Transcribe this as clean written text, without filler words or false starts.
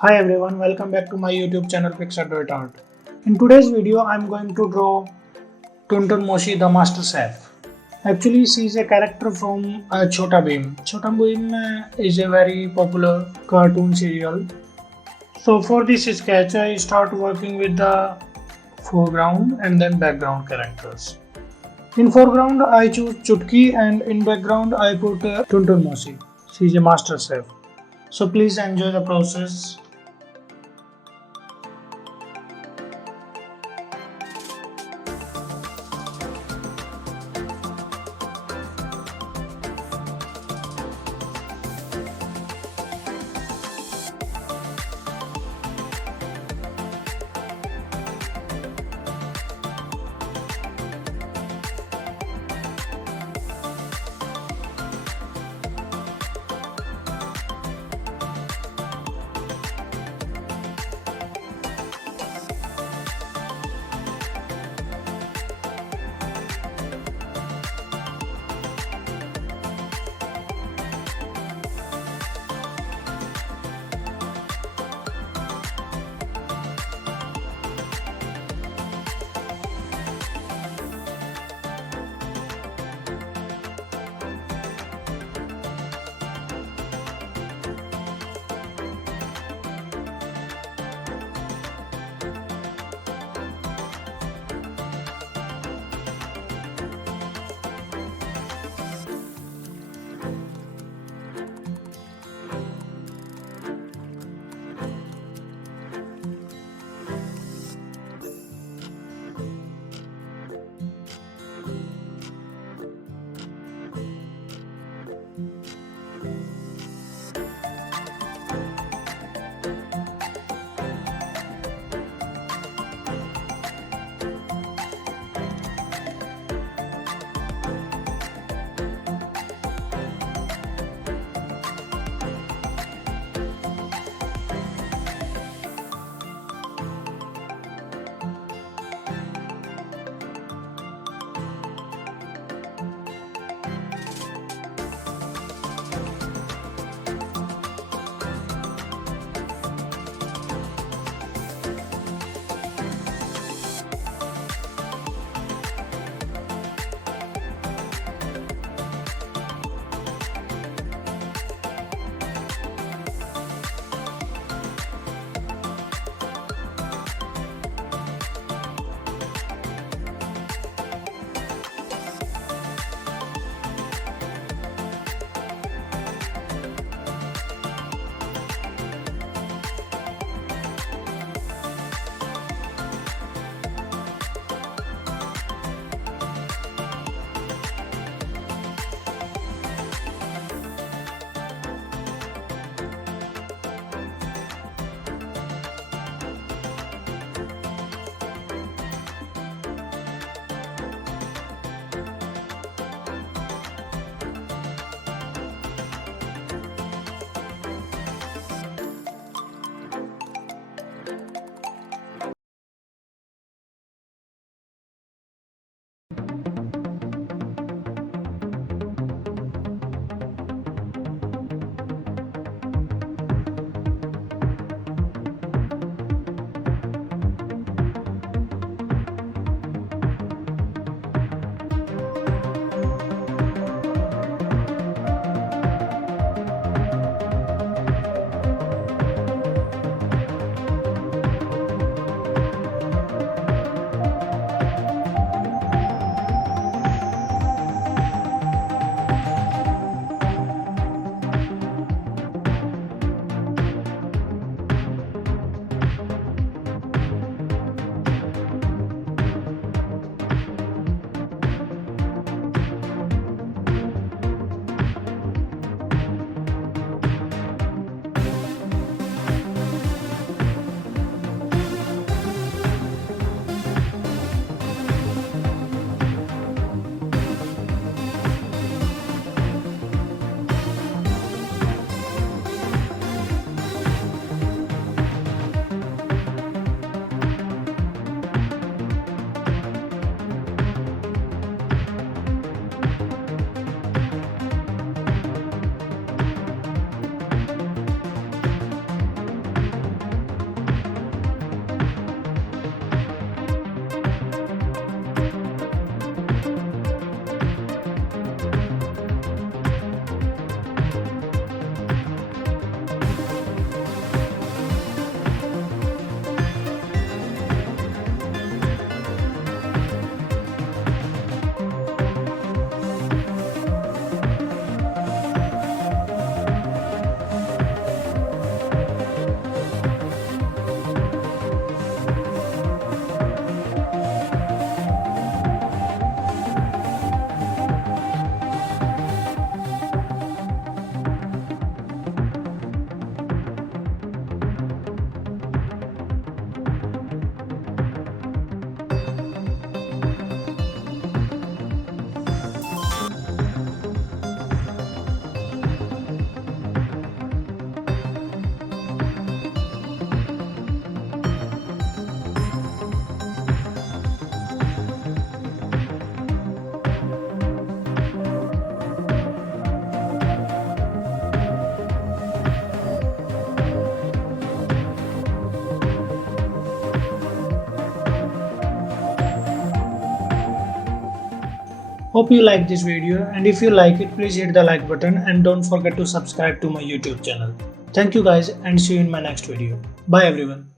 Hi everyone, welcome back to my YouTube channel Pixadroit Art. In today's video, I'm going to draw Tun Tun Mausi the Master Chef. Actually, she is a character from Chhota Bheem. Chhota Bheem is a very popular cartoon serial. So for this sketch, I start working with the foreground and then background characters. In foreground, I choose Chutki and in background, I put Tun Tun Mausi. She is a master chef. So please enjoy the process. Hope you like this video, and if you like it, please hit the like button and don't forget to subscribe to my YouTube channel. Thank you guys and see you in my next video. Bye everyone.